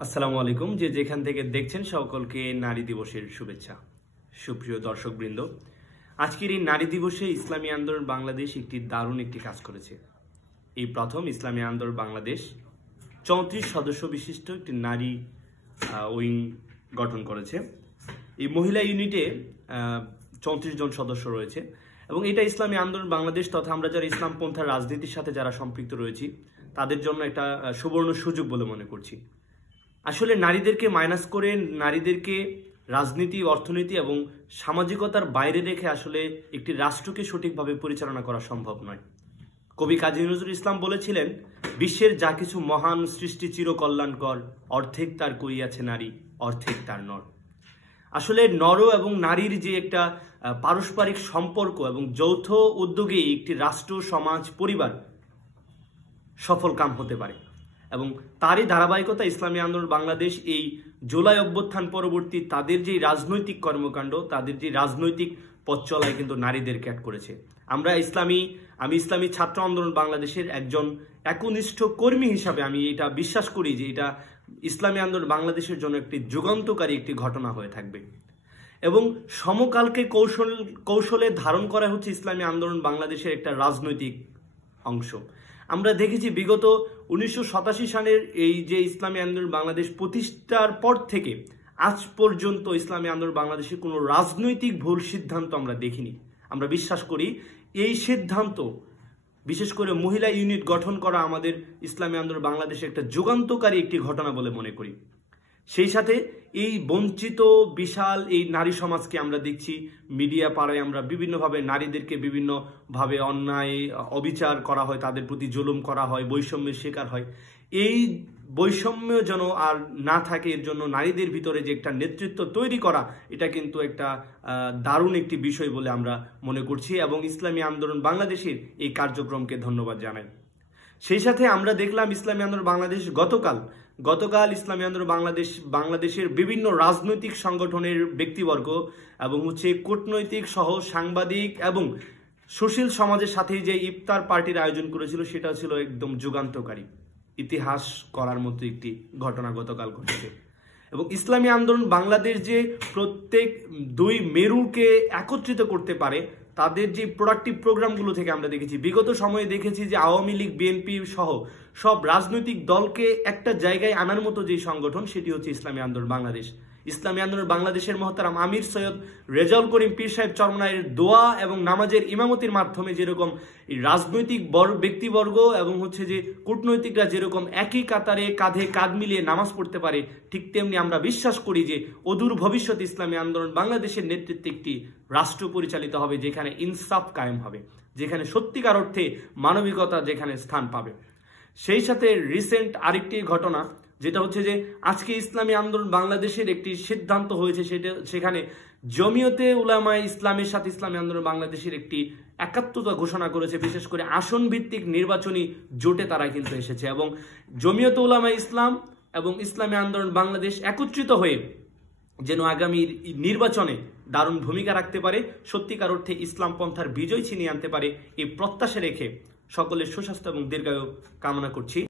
আসসালামু আলাইকুম। যে যেখান থেকে দেখছেন সকলকে নারী দিবসের শুভেচ্ছা। সুপ্রিয় দর্শকবৃন্দ, আজকের এই নারী দিবসে ইসলামী আন্দোলন বাংলাদেশ একটি দারুণ একটি কাজ করেছে। এই প্রথম ইসলামী আন্দোলন বাংলাদেশ 34 সদস্য বিশিষ্ট একটি নারী উইং গঠন করেছে। এই মহিলা ইউনিটে 34 জন সদস্য রয়েছে এবং এটা ইসলামী আন্দোলন বাংলাদেশ তথা আমরা যারা ইসলাম পন্থার রাজনীতির সাথে যারা সম্পৃক্ত রয়েছি তাদের জন্য একটা সুবর্ণ সুযোগ বলে মনে করছি। আসলে নারীদেরকে মাইনাস করে নারীদেরকে রাজনীতি, অর্থনীতি এবং সামাজিকতার বাইরে রেখে আসলে একটি রাষ্ট্রকে সঠিকভাবে পরিচালনা করা সম্ভব নয়। কবি কাজী নজরুল ইসলাম বলেছিলেন, বিশ্বের যা কিছু মহান সৃষ্টি চিরকল্যাণকর, অর্ধেক তার করিয়াছে নারী, অর্ধেক তার নর। আসলে নর এবং নারীর যে একটা পারস্পরিক সম্পর্ক এবং যৌথ উদ্যোগে একটি রাষ্ট্র, সমাজ, পরিবার সফল কাম হতে পারে এবং তারই ধারাবাহিকতা ইসলামী আন্দোলন বাংলাদেশ এই জুলাই অভ্যুত্থান পরবর্তী তাদের যে রাজনৈতিক কর্মকাণ্ড, তাদের যে রাজনৈতিক পথ চলায় কিন্তু নারীদেরকে অ্যাড করেছে। আমি ইসলামী ছাত্র আন্দোলন বাংলাদেশের একজন একনিষ্ঠ কর্মী হিসাবে আমি এটা বিশ্বাস করি যে এটা ইসলামী আন্দোলন বাংলাদেশের জন্য একটি যুগান্তকারী একটি ঘটনা হয়ে থাকবে এবং সমকালকে কৌশলে ধারণ করা হচ্ছে ইসলামী আন্দোলন বাংলাদেশের একটা রাজনৈতিক অংশ। আমরা দেখেছি বিগত 1987 সালের এই যে ইসলামী আন্দোলন বাংলাদেশ প্রতিষ্ঠার পর থেকে আজ পর্যন্ত ইসলামী আন্দোলন বাংলাদেশের কোনো রাজনৈতিক ভুল সিদ্ধান্ত আমরা দেখিনি। আমরা বিশ্বাস করি এই সিদ্ধান্ত, বিশেষ করে মহিলা ইউনিট গঠন করা আমাদের ইসলামী আন্দোলন বাংলাদেশে একটা যুগান্তকারী একটি ঘটনা বলে মনে করি। সেই সাথে এই বঞ্চিত বিশাল এই নারী সমাজকে আমরা দেখছি মিডিয়া পাড়ায় আমরা বিভিন্নভাবে নারীদেরকে বিভিন্নভাবে অন্যায় অবিচার করা হয়, তাদের প্রতি জুলুম করা হয়, বৈষম্যের শিকার হয়। এই বৈষম্য যেন আর না থাকে এর জন্য নারীদের ভিতরে যে একটা নেতৃত্ব তৈরি করা, এটা কিন্তু একটা দারুণ একটি বিষয় বলে আমরা মনে করছি এবং ইসলামী আন্দোলন বাংলাদেশের এই কার্যক্রমকে ধন্যবাদ জানাই। সেই সাথে আমরা দেখলাম ইসলামী আন্দোলন বাংলাদেশ গতকাল ইসলামী আন্দোলন বাংলাদেশের বিভিন্ন রাজনৈতিক সংগঠনের ব্যক্তিবর্গ এবং কূটনৈতিক সহ সাংবাদিক এবং সুশীল সমাজের সাথে যে ইফতার পার্টির আয়োজন করেছিল সেটা ছিল একদম যুগান্তকারী, ইতিহাস করার মতো একটি ঘটনা গতকাল ঘটেছে। এবং ইসলামী আন্দোলন বাংলাদেশ যে প্রত্যেক দুই মেরুকে একত্রিত করতে পারে তাদের যে প্রোডাক্টিভ প্রোগ্রামগুলো থেকে আমরা দেখেছি, বিগত সময়ে দেখেছি যে আওয়ামী লীগ, বিএনপি সহ সব রাজনৈতিক দলকে একটা জায়গায় আনার মতো যে সংগঠন সেটি হচ্ছে ইসলামী আন্দোলন বাংলাদেশ। ইসলামী আন্দোলন বাংলাদেশের মহতারাম আমির সৈয়দ রেজাউল করিম পীর সাহেব চরমনায়ের দোয়া এবং নামাজের ইমামতির মাধ্যমে যেরকম রাজনৈতিক ব্যক্তিবর্গ এবং যে কূটনৈতিকরা যেরকম একই কাতারে কাঁধে কাঁধ মিলিয়ে নামাজ পড়তে পারে, ঠিক তেমনি আমরা বিশ্বাস করি যে অদূর ভবিষ্যতে ইসলামী আন্দোলন বাংলাদেশের নেতৃত্বে একটি রাষ্ট্র পরিচালিত হবে যেখানে ইনসাফ কায়েম হবে, যেখানে সত্যিকার অর্থে মানবিকতা যেখানে স্থান পাবে। সেই সাথে রিসেন্ট আরেকটি ঘটনা যেটা হচ্ছে যে আজকে ইসলামী আন্দোলন বাংলাদেশের একটি সিদ্ধান্ত হয়েছে, সেখানে জমিয়তে উলামায়ে ইসলামের সাথে ইসলামী আন্দোলন বাংলাদেশের একটি একাত্মতা ঘোষণা করেছে। বিশেষ করে আসন ভিত্তিক নির্বাচনী জোটে তারা কিন্তু এসেছে এবং জমিয়তে উলামায়ে ইসলাম এবং ইসলামী আন্দোলন বাংলাদেশ একত্রিত হয়ে যেন আগামী নির্বাচনে দারুণ ভূমিকা রাখতে পারে, সত্যিকার অর্থে ইসলাম পন্থার বিজয় ছিনিয়ে আনতে পারে, এই প্রত্যাশা রেখে সকলের সুস্বাস্থ্য এবং দীর্ঘায়ু কামনা করছি।